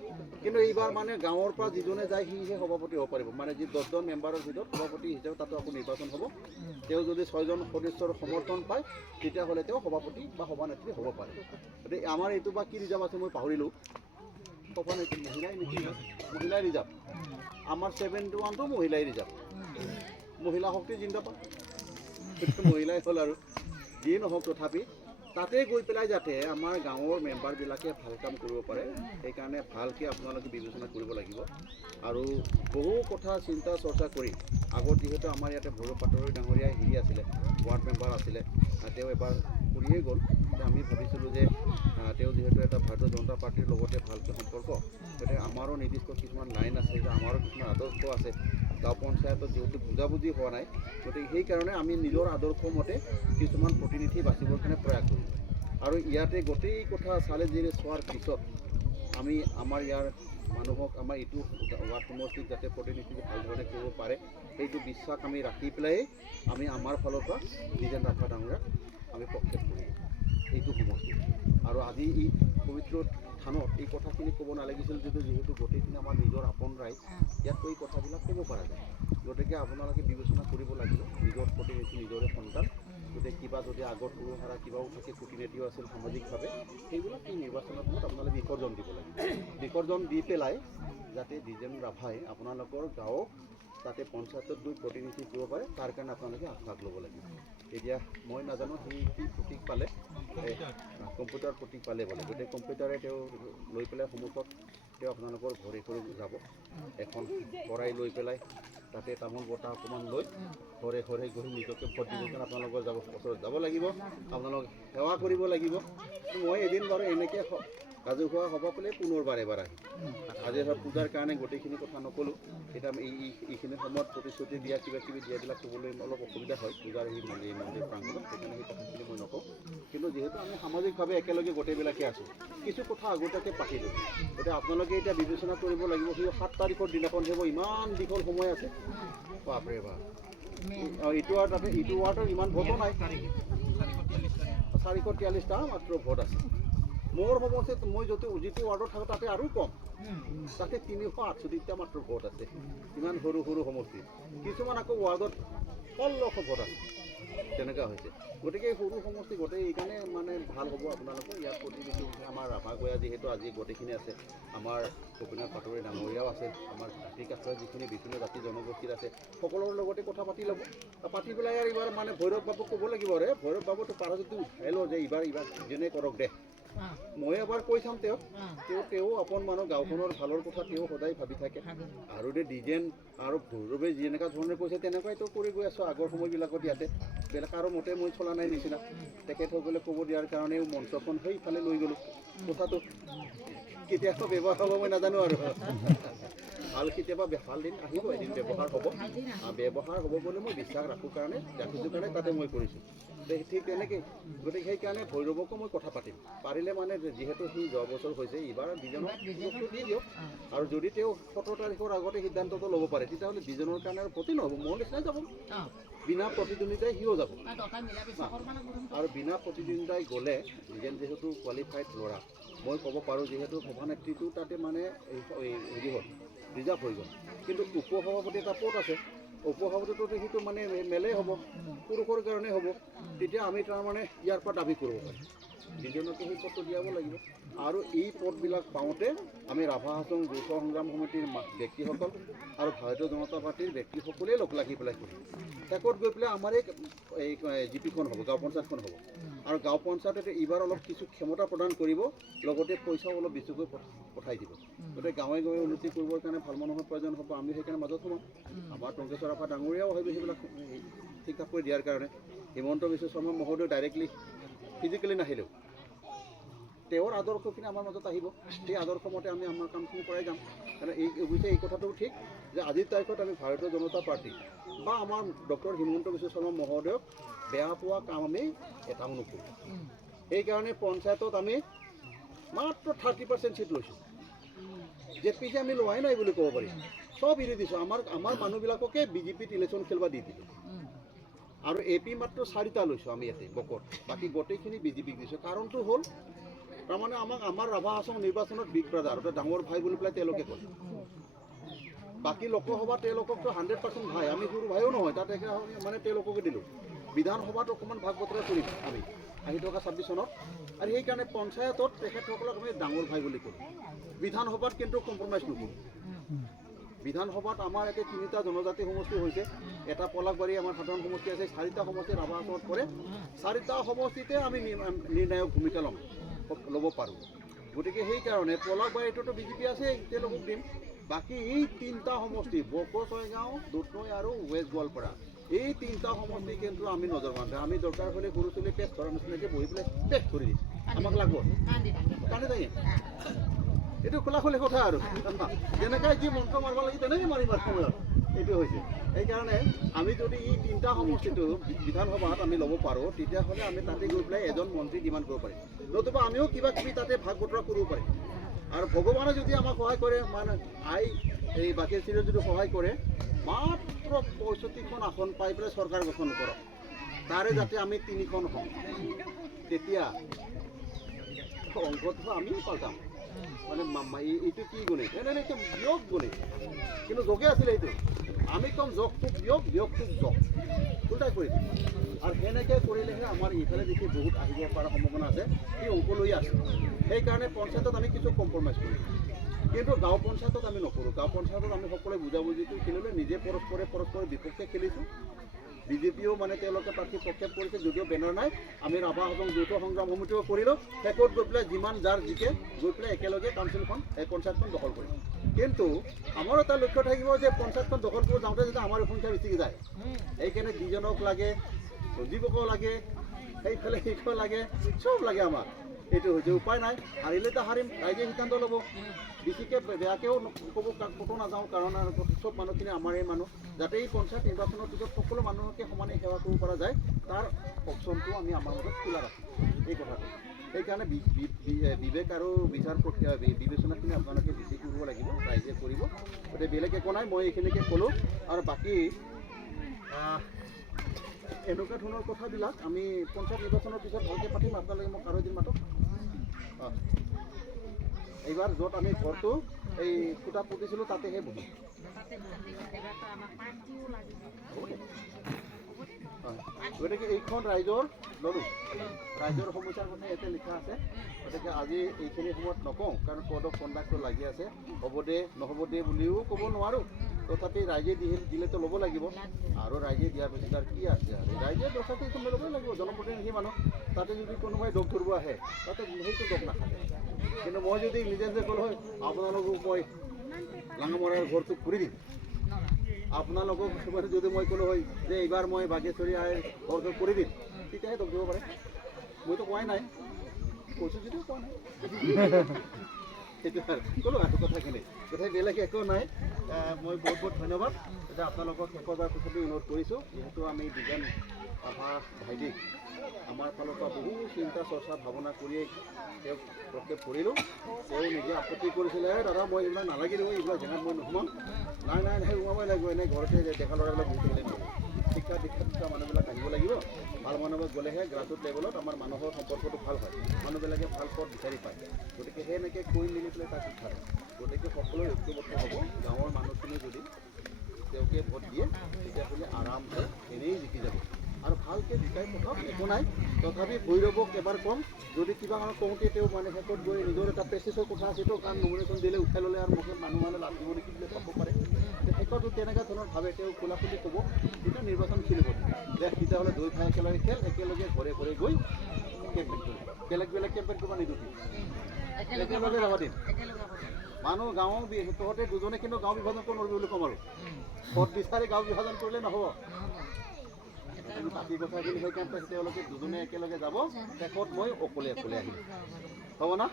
কিন্তু এইবাৰ মানে গাঁৱৰ পৰা যিজনে যায় সিহে সভাপতি হ'ব পাৰিব, মানে যি 10জন মেম্বাৰৰ ভিতৰত সভাপতি হিচাপে তাতো আকৌ নিৰ্বাচন হ'ব। তেওঁ যদি 6জন সদস্যৰ সমৰ্থন পায় তেতিয়াহ'লে তেওঁ সভাপতি বা সভানেত্ৰী হ'ব পাৰে। গতিকে আমাৰ এইটো বা কি ৰিজাৰ্ভ আছে মই পাহৰিলোঁ, সভানেত্ৰী মহিলাই ৰিজাৰ্ভ, আমাৰ 71টো মহিলাই ৰিজাৰ্ভ। মহিলা শক্তি জিন্দাবাদ, মহিলাই হ'ল আৰু যি নহওক তথাপি তাতে গৈ পেলাই যাতে আমাৰ গাঁৱৰ মেম্বাৰবিলাকে ভাল কাম কৰিব পাৰে সেইকাৰণে ভালকৈ আপোনালোকে বিবেচনা কৰিব লাগিব। আৰু বহু কথা চিন্তা চৰ্চা কৰি আগত যিহেতু আমাৰ ইয়াতে ভৈৰৱ পাটৰি ডাঙৰীয়া আছিলে, ৱাৰ্ড মেম্বাৰ আছিলে, তেওঁ এবাৰ কৰিয়ে গ'ল। আমি ভাবিছিলোঁ যে তেওঁ যিহেতু এটা ভাৰতীয় জনতা পাৰ্টিৰ লগতে ভালকৈ সম্পৰ্ক, গতিকে আমাৰো নিৰ্দিষ্ট কিছুমান লাইন আছে, আমাৰো কিছুমান আদৰ্শ আছে। গাঁও পঞ্চায়তত যিহেতু বুজাবুজি হোৱা নাই, গতিকে সেইকাৰণে আমি নিজৰ আদৰ্শ মতে কিছুমান প্ৰতিনিধি বাচিবৰ কাৰণে প্ৰয়াস কৰিম। আৰু ইয়াতে গোটেই কথা চালে জিৰে চোৱাৰ পিছত আমি আমাৰ ইয়াৰ মানুহক আমাৰ এইটো ৱাৰ্ড সমষ্টিত যাতে প্ৰতিনিধি ভাল ধৰণে কৰিব পাৰে সেইটো বিশ্বাস আমি ৰাখি পেলাই আমি আমাৰ ফালৰ পৰা দ্বিজেন ৰাভা ডাঙৰীয়াক আমি প্ৰক্ষেপ কৰিম এইটো সমষ্টি। আৰু আজি এই পবিত্ৰ থানত এই কথাখিনি ক'ব নালাগিছিল যদিও যিহেতু গোটেইখিনি আমাৰ নিজৰ আপোন ৰাইজ, ইয়াত এই কথাবিলাক ক'ব পৰা যায়। গতিকে আপোনালোকে বিবেচনা কৰিব লাগিব, নিজৰ প্ৰতিনিধি নিজৰে সন্তান, গতিকে কিবা যদি আগত সৰু সাৰা কিবাও থাকে, খুঁটিনাটিও আছিল সামাজিকভাৱে, সেইবিলাক এই নিৰ্বাচনৰ সময়ত আপোনালোকে বিসৰ্জন দিব লাগিব। বিসৰ্জন দি পেলাই যাতে দ্বিজেন ৰাভাই আপোনালোকৰ গাঁৱক তাতে পঞ্চায়তত গৈ প্ৰতিনিধি কৰিব পাৰে, তাৰ কাৰণে আপোনালোকে আগভাগ ল'ব লাগিব। এতিয়া মই নাজানো সি কি প্ৰতীক পালে, কম্পিউটাৰ প্ৰতীক পালে বোলে, গতিকে কম্পিউটাৰে তেওঁ লৈ পেলাই সন্মুখত তেওঁ আপোনালোকৰ ঘৰে ঘৰে যাব, এখন শৰাই লৈ পেলাই তাতে তামোল বটা অকণমান লৈ ঘৰে ঘৰে গৈ নিজকে ভোট দিবৰ কাৰণে আপোনালোকৰ ওচৰত যাব লাগিব, আপোনালোক সেৱা কৰিব লাগিব। মই এদিন বাৰু এনেকৈ ৰাজহুৱা সভা পেলাই পুনৰবাৰ এবাৰ আহিম। আজি ধৰক পূজাৰ কাৰণে গোটেইখিনি কথা নক'লোঁ, এতিয়া এইখিনি সময়ত প্ৰতিশ্ৰুতি দিয়া কিবা কিবি দিয়াবিলাক ক'বলৈ অলপ অসুবিধা হয় পূজাৰ সেই মন্দিৰ প্ৰাংগণত, সেইকাৰণে সেই কথাখিনি মই নকওঁ। কিন্তু যিহেতু আমি সামাজিকভাৱে একেলগে গোটেইবিলাকে আছোঁ, কিছু কথা আগতীয়াকৈ পাতিলোঁ, গতিকে আপোনালোকে এতিয়া বিবেচনা কৰিব লাগিব। সেই 7 তাৰিখৰ দিনাখন হ'ব, ইমান দীঘল সময় আছে, বাপৰে বাপ। ইটো ৱাৰ্ডত ইমান ভোটো নাই, 443টা মাত্ৰ ভোট আছে। মোৰ সমষ্টিত মই যিটো ৱাৰ্ডত থাকোঁ তাতে আৰু কম, তাতে 368টা মাত্ৰ ভোট আছে। ইমান সৰু সৰু সমষ্টি, কিছুমান আকৌ ৱাৰ্ডত 1600 ভোট আছে, তেনেকুৱা হৈছে। গতিকে সৰু সমষ্টি গোটেই এইকাৰণে মানে ভাল হ'ব আপোনালোকৰ ইয়াত প্ৰতিনিধি আমাৰ ৰাভা গঞা যিহেতু আজি গোটেইখিনি আছে, আমাৰ গোপীনাথ পাটৰি ডাঙৰীয়াও আছে, আমাৰ জাতি কাছাৰ যিখিনি বিভিন্ন জাতি জনগোষ্ঠীৰ আছে, সকলোৰে লগতে কথা পাতি ল'ব। পাতি পেলাই আৰু এইবাৰ মানে ভৈৰৱ বাবুক ক'ব লাগিব, ভৈৰৱ বাবুটো পাৰা যদি উঠাই লওঁ যে এইবাৰ যেনে কৰক দে, মই এবাৰ কৈ চাম তেওঁ আপোন মানুহ, গাঁওখনৰ ভালৰ কথা তেওঁ সদায় ভাবি থাকে। আৰু দ্বিজেন আৰু ভৈৰৱে যেনেকুৱা ধৰণে কৈছে তেনেকুৱাই তেওঁ কৰি গৈ আছোঁ আগৰ সময়বিলাকত। ইয়াতে বেলেগ কাৰো মতে মই চলা নাই নিচিনা, তেখেতসকলে ক'ব দিয়াৰ কাৰণেও মঞ্চখন সেইফালে লৈ গ'লোঁ। কথাটো কেতিয়াবা ব্যৱহাৰ হ'ব মই নাজানো আৰু ভাল কেতিয়াবা ভাল দিন আহিব, এদিন ব্যৱহাৰ হ'ব বুলি মই বিশ্বাস ৰাখিছোঁ কাৰণে তাতে মই কৰিছোঁ। ঠিক তেনেকৈ গতিকে সেইকাৰণে ভৈৰৱকো মই কথা পাতিম, পাৰিলে মানে যিহেতু সি যোৱা বছৰ হৈছে, এইবাৰ দুজনক দি দিয়ক। আৰু যদি তেওঁ 17 তাৰিখৰ আগতে সিদ্ধান্তটো ল'ব পাৰে তেতিয়াহ'লে দুজনৰ কাৰণে আৰু ক্ষতি নহ'ব, মোৰ নিচিনাই যাব, বিনা প্ৰতিদ্বন্দ্বিতাই সিও যাব। আৰু বিনা প্ৰতিদ্বন্দ্বিতাই গ'লে যিহেতু কোৱালিফাইড ল'ৰা, মই ক'ব পাৰোঁ যিহেতু সভানেত্ৰীটো তাতে মানে হেৰি হ'ল, ৰিজাৰ্ভ হৈ গ'ল। কিন্তু উপসভাপতি এটা পদ আছে, উপসভাপতিটো সেইটো মানে মেলেই হ'ব, পুৰুষৰ কাৰণে হ'ব, তেতিয়া আমি তাৰমানে ইয়াৰ পৰা দাবী কৰিব পাৰিম, দুজনকে সেই পদটো দিয়াব লাগিব। আৰু এই পদবিলাক পাওঁতে আমি ৰাভা হাছং যৌথ সংগ্ৰাম সমিতিৰ ব্যক্তিসকল আৰু ভাৰতীয় জনতা পাৰ্টিৰ ব্যক্তিসকলেই লগ লাগি পেলাই কৰিম। শেষত গৈ পেলাই আমাৰ এই জিপিখন হ'ব, গাঁও পঞ্চায়তখন হ'ব। আৰু গাঁও পঞ্চায়তে এইবাৰ অলপ কিছু ক্ষমতা প্ৰদান কৰিব, লগতে পইচাও অলপ বেছিকৈ পঠাই দিব। গতিকে গাঁৱে গাঁৱে উন্নতি কৰিবৰ কাৰণে ভাল মানুহৰ প্ৰয়োজন হ'ব, আমি সেইকাৰণে মাজত সোমাম। আমাৰ টংকেশ্বৰ ৰাভা ডাঙৰীয়াও আহিব সেইবিলাক ঠিক ঠাক কৰি দিয়াৰ কাৰণে। হিমন্ত বিশ্ব শৰ্মা মহোদয় ডাইৰেক্টলি ফিজিকেলি নাহিলেও তেওঁৰ আদৰ্শখিনি আমাৰ মাজত আহিব, সেই আদৰ্শ মতে আমি আমাৰ কামখিনি কৰাই যাম। কাৰণ অৱশ্যে এই কথাটো ঠিক যে আজিৰ তাৰিখত আমি ভাৰতীয় জনতা পাৰ্টি বা আমাৰ ডক্টৰ হিমন্ত বিশ্ব শৰ্মা মহোদয়ক বেয়া পোৱা কাম আমি এটাও নকৰোঁ। সেইকাৰণে পঞ্চায়তত আমি মাত্ৰ 30% ছিট লৈছোঁ। JPC আমি লোৱাই নাই বুলি ক'ব পাৰি, চব এৰি দিছোঁ। আমাৰ মানুহবিলাককে বিজেপিত ইলেকশ্যন খেলিব দি দিলোঁ। আৰু AP মাত্ৰ 4টা লৈছোঁ আমি ইয়াতে বকত, বাকী গোটেইখিনি বিজেপিক দিছোঁ। কাৰণটো হ'ল তাৰমানে আমাৰ ৰাভা হাছং নিৰ্বাচনত বিগ ব্ৰাদাৰ ডাঙৰ ভাই বুলি পেলাই তেওঁলোকে কয়। বাকী লোকসভা তেওঁলোককতো 100% ভাই, আমি সৰু ভাইও নহয়, তাত মানে তেওঁলোককে দিলোঁ। বিধানসভাত অকণমান ভাগ বতৰা কৰিম আমি আহি থকা 26 চনত। আৰু সেইকাৰণে পঞ্চায়তত তেখেতসকলক আমি ডাঙৰ ভাই বুলি কৰোঁ। বিধানসভাত কিন্তু কম্প্ৰমাইজ নকৰোঁ। বিধানসভাত আমাৰ ইয়াতে 3টা জনজাতি সমষ্টি হৈছে, এটা পলাশবাৰী আমাৰ সাধাৰণ সমষ্টি আছে, 4টা সমষ্টি ৰাভা হাছঙত পৰে। 4টা সমষ্টিতে আমি নিৰ্ণায়ক ভূমিকা ল'ব পাৰোঁ। গতিকে সেইকাৰণে পলাশবাৰীটোতো বিজেপি আছে, তেওঁলোকক দিম। বাকী এই 3টা সমষ্টি বকো, ছয়গাঁও, দুধনৈ আৰু ৱেষ্ট গোৱালপাৰা, এই 3টা সমষ্টি কিন্তু আমি নজৰ বান্ধা। আমি দৰকাৰ হ'লে সৰু ছোৱালী পেচ ধৰাৰ নিচিনাকৈ বহি পেলাই পেচ ধৰি দিম, আমাক লাগব কান্দি থাকে। এইটো খোলা খুলি কথা আৰু যেনেকৈ যি মন্ত্ৰ মাৰিব লাগে তেনেকৈ মাৰিম আৰু সময়ত। এইটো হৈছে সেইকাৰণে আমি যদি এই 3টা সমষ্টিটো বিধানসভাত আমি ল'ব পাৰোঁ, তেতিয়াহ'লে আমি তাতে গৈ পেলাই এজন মন্ত্ৰী ডিমাণ্ড কৰিব পাৰিম, নতুবা আমিও কিবা কিবি তাতে ভাগ বতৰা কৰিব পাৰিম। আৰু ভগৱানে যদি আমাক সহায় কৰে, মানে এই বাকী চিৰিয়ত যদি সহায় কৰে, মাত্ৰ 65খন আসন পাই পেলাই চৰকাৰ গঠন কৰক, তাৰে যাতে আমি 3খন হওঁ, তেতিয়া অংকটো আমিও পাল্টাম। মানে এইটো কি গণিত, এনেকৈ বিয়োগ গণিত, কিন্তু যোগে আছিলে এইটো। আমি ক'ম যোগটোক বিয়োগ, বিয়োগটোক যোগ, দুটাই কৰি দিম। আৰু সেনেকৈ কৰিলেহে আমাৰ ইফালে দেখি বহুত আহিব পৰা সম্ভাৱনা আছে, সেই অংক লৈ আছোঁ। সেইকাৰণে পঞ্চায়তত আমি কিছু কম্প্ৰমাইজ কৰিম, কিন্তু গাঁও পঞ্চায়তত আমি নকৰোঁ। গাঁও পঞ্চায়তত আমি সকলোৱে বুজাবুজিটো খেলিলোঁ, নিজে পৰস্পৰৰ বিপক্ষে খেলিছোঁ। বিজেপিও মানে তেওঁলোকে প্ৰাৰ্থী প্ৰক্ষেপ কৰিছে, যদিও বেনাৰ নাই। আমি ৰাভা হাছং যৌথ সংগ্ৰাম সমিতিও কৰিলোঁ। শেষত গৈ পেলাই যিমান যাৰ জিকে গৈ পেলাই একেলগে কাউন্সিলখন পঞ্চায়তখন দখল কৰিম। কিন্তু আমাৰো এটা লক্ষ্য থাকিব যে পঞ্চায়তখন দখল কৰিব যাওঁতে যাতে আমাৰ সংখ্যা বেছিকৈ যায়। সেইকাৰণে ডিজনক লাগে, সঞ্জীৱকো লাগে, সেইফালে সেইখন লাগে, চব লাগে আমাক। এইটো হৈছে উপায় নাই, হাৰিলেতো হাৰিম, ৰাইজে সিদ্ধান্ত ল'ব। বেছিকৈ বেয়াকৈও ক'ব নাযাওঁ, কাৰণ চব মানুহখিনি আমাৰে মানুহ। যাতে এই পঞ্চায়ত নিৰ্বাচনৰ পিছত সকলো মানুহকে সমানে সেৱা কৰিব পৰা যায়, তাৰ অপশ্যনটো আমি আমাৰ মাজত খোলা ৰাখিম, এই কথাটো। সেইকাৰণে বিবেক আৰু বিচাৰ প্ৰক্ৰিয়া বিবেচনাখিনি আপোনালোকে বেছি কৰিব লাগিব, ৰাইজে কৰিব। গতিকে বেলেগ একো নাই, মই এইখিনিকে ক'লোঁ। আৰু বাকী এনেকুৱা ধৰণৰ কথাবিলাক আমি পঞ্চায়ত নিৰ্বাচনৰ পিছত ভালকৈ পাতিম। আপোনালোকে মোক আৰু এদিন মাতক। এইবাৰ য'ত আমি ঘৰটো এই খুটা পুতিছিলোঁ তাতেহে বহিম। গতিকে এইখন ৰাইজৰ ল'লোঁ, ৰাইজৰ সমস্যাৰ কথা ইয়াতে লিখা আছে। গতিকে আজি এইখিনি সময়ত নকওঁ, কাৰণ কোড অফ কণ্ডাক্টটো লাগি আছে। হ'ব দে নহ'ব দে বুলিও ক'ব নোৱাৰোঁ, তথাপি ৰাইজে দিলেতো ল'ব লাগিব। আৰু ৰাইজে দিয়াৰ পিছত আৰু কি আছে, আৰু ৰাইজে দৰখাস্ত ল'বই লাগিব, জনপ্ৰতিনিধি মানুহ। তাতে যদি কোনোবাই দোষ ধৰিব আহে, তাতে সেইটো দোষ নাথাকে। কিন্তু মই যদি নিজে ক'লোঁ হয় আপোনালোকক মই লাঙামৰাৰ ঘৰটো কৰি দিম, আপোনালোকক যদি মই ক'লোঁ হয় যে এইবাৰ মই বাগেশ্বৰী আইৰ ঘৰটো কৰি দিম, তেতিয়াহে দোষ দিব পাৰে। মইতো কোৱাই নাই, কৈছোঁ যদিও কোৱা নাই। সেইটো ক'লোঁ আৰু কথাখিনি, গতিকে বেলেগ একো নাই। মই বহুত বহুত ধন্যবাদ। এতিয়া আপোনালোকক শেষৰবাৰ পিছতো অনুৰোধ কৰিছোঁ, যিহেতু আমি বিজ্ঞান ৰাভা ভাইটিক আমাৰ ফালৰ পৰা বহু চিন্তা চৰ্চা ভাৱনা কৰিয়েই তেওঁক প্ৰক্ষেপ কৰিলোঁ। তেওঁ নিজে আপত্তি কৰিছিলে, দাদা মই এইবিলাক নালাগিলোঁ, এইবিলাক জেগাত মই নোসোমাম। নাই নাই নাই, সোমাবই লাগিব, এনেই ঘৰতে দেখা ল'ৰাবিলাক বহি থাকিলে নহ'ব। শিক্ষা দীক্ষা মানুহবিলাক আহিব লাগিব। ভাল মানুহবিলাক গ'লেহে গ্ৰাছৰুট লেভেলত আমাৰ মানুহৰ সম্পৰ্কটো ভাল হয়, মানুহবিলাকে ভাল পথ বিচাৰি পায়। গতিকে সেনেকৈ কৈ মেলি পেলাই তাক শিক্ষা দিয়ে। গতিকে সকলোৱে ঐক্যবদ্ধ হ'ব। গাঁৱৰ মানুহখিনি যদি তেওঁকে ভোট দিয়ে, তেতিয়াহ'লে আৰামছে এনেই জিকি যাব। আৰু ভালকৈ জিকাই পঠাওক, একো নাই। তথাপি ভৈৰৱক এবাৰ ক'ম, যদি কিবা কাৰণত কওঁতে তেওঁ মানে শেষত গৈ নিজৰ এটা প্ৰেষ্টিজৰ কথা আছেতো, কাৰণ নমিনেশ্যন দিলে উঠাই ল'লে আৰু মুখত মানুহ মানে লাচিব নেকি বুলি ক'ব পাৰে। শেষতো তেনেকুৱা ধৰণৰ ভাৱে তেওঁ খোলা খুলি ক'ব, তেতিয়া নিৰ্বাচন খেলিব যে তেতিয়াহ'লে দুই ভাই একেলগে খেল, একেলগে ঘৰে ঘৰে গৈ কেম্পেইন কৰিব। বেলেগ বেলেগ কেম্পেইন কৰিব নিদিওঁ, একেলগে যাব দিম। মানুহ গাঁও তহঁতে দুজনে কিন্তু গাঁও বিভাজন কৰিব নোৱাৰিবি বুলি ক'ম। আৰু ভোট বিচাৰি গাঁও বিভাজন কৰিলে নহ'ব। বাকী কথা বুলি সেইকাৰণে তেওঁলোকে দুজনে একেলগে যাব, শেষত মই অকলে আহিম। হ'ব না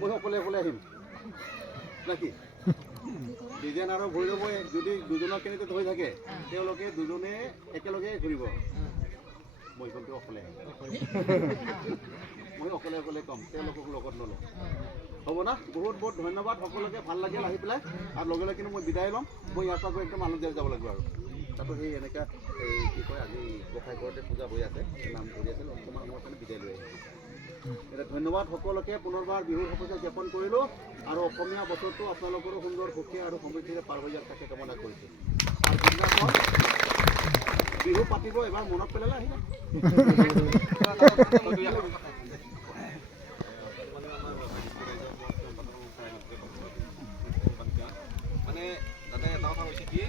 মই অকলে অকলে আহিম নাকি ডিজেন আৰু ভৈৰৱে যদি দুজনৰ কেনেকৈ হৈ থাকে তেওঁলোকে দুজনে একেলগে ঘূৰিব মই কিন্তু অকলে আহিম মই অকলে অকলে ক'ম তেওঁলোকক লগত নলওঁ হ'ব না বহুত বহুত ধন্যবাদ সকলোকে ভাল লাগিল আহি পেলাই আৰু লগে লগে কিন্তু মই বিদায় ল'ম মই ইয়াৰ পৰা গৈ একদম আনন্দ যাব লাগিব আৰু তাতো সেই এনেকুৱা এই কি কয় আজি গোসাঁইঘৰতে পূজা হৈ আছে নাম কৰি আছে অকণমান সময়ৰ কাৰণে বিদায় লৈ আহিছোঁ এতিয়া ধন্যবাদ সকলোকে পুনৰবাৰ বিহুৰ শুভেচ্ছা জ্ঞাপন কৰিলোঁ আৰু অসমীয়া বছৰটো আপোনালোকৰো সুন্দৰ সুখী আৰু সমৃদ্ধিৰে পাৰ হৈ যাওক তাকে কামনা কৰিছোঁ আৰু যিদিনাখন বিহু পাতিব এবাৰ মনত পেলালে আহি যাম মানে দাদাই এটা কথা কৈছে কি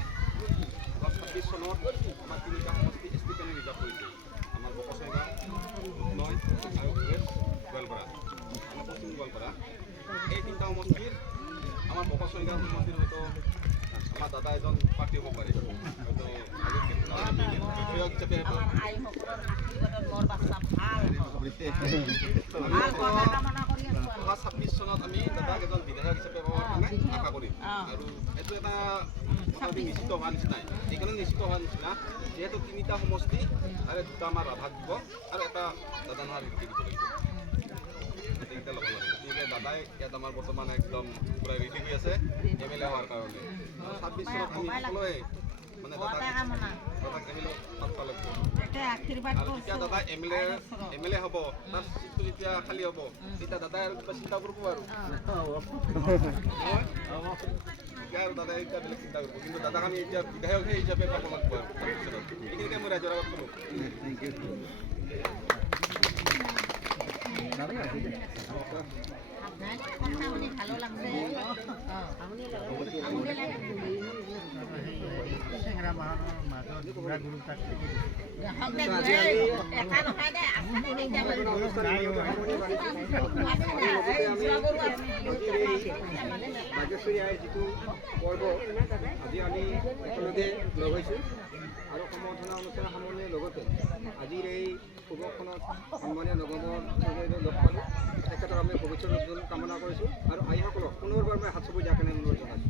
2026 চনত আমাৰ তিনিটা সমষ্টি এছ টি পেনে ৰিজাৰ্ভ কৰিছে আমাৰ বকচৈগাঁও নয় আৰু ৱেষ্ট গোৱালপাৰা আমাৰ পশ্চিম গোৱালপাৰা এই তিনিটা সমষ্টিৰ আমাৰ বকচৈগাঁও সমষ্টিৰ হয়তো আমাৰ দাদা এজন প্ৰাৰ্থী হ'ব পাৰে হয়তো বিধায়ক হিচাপে 2026 চনত আমি দাদাক এজন বিধায়ক হিচাপে পাবৰ কাৰণে আশা কৰিম আৰু এইটো এটা আমি নিশ্চিত হোৱা নিচিনাই এইকাৰণে নিশ্চিত হোৱা নিচিনা যিহেতু তিনিটা সমষ্টি আৰু দুটা আমাৰ ৰাভাক দিব আৰু এটা দাদা নোহোৱা ৰীতি দিব লাগিব গোটেইকেইটা ল'ব লাগিব গতিকে দাদাই ইয়াত আমাৰ বৰ্তমান একদম পূৰা ৰেডি হৈ আছে MLA হোৱাৰ কাৰণে 26 চনত আমি সকলোৱে মানে দাদাক এম এল এ পাতিব লাগিব আৰু যেতিয়া দাদা MLA হ'ব তাৰ চিটটো যেতিয়া খালী হ'ব তেতিয়া দাদাই আৰু কিবা চিন্তা কৰিব আৰু এতিয়া আৰু দাদাই এতিয়া বেলেগ চিন্তা কৰিব কিন্তু দাদাক আমি এতিয়া বিধায়ক হিচাপে পাব লাগিব আৰু এইখিনিকে মই ৰাইজৰ আগত ক'লোঁ থেংক ইউ ভালো লাগছে ৰাজেশ্বৰী আইৰ যিটো পৰ্ব আজি আমি একেলগে লগ হৈছোঁ আৰু সম্বৰ্ধনা অনুষ্ঠানৰ সামৰণিৰ লগতে আজিৰ এই শুভক্ষণত সন্মানীয় নগমৰ লগ পালোঁ তেখেতক আমি ভৱিষ্যত উজ্জ্বল কামনা কৰিছোঁ আৰু আইসকলক পুনৰবাৰ মই হাত চুবুৰি দিয়াৰ কাৰণে অনুৰোধ জনাইছোঁ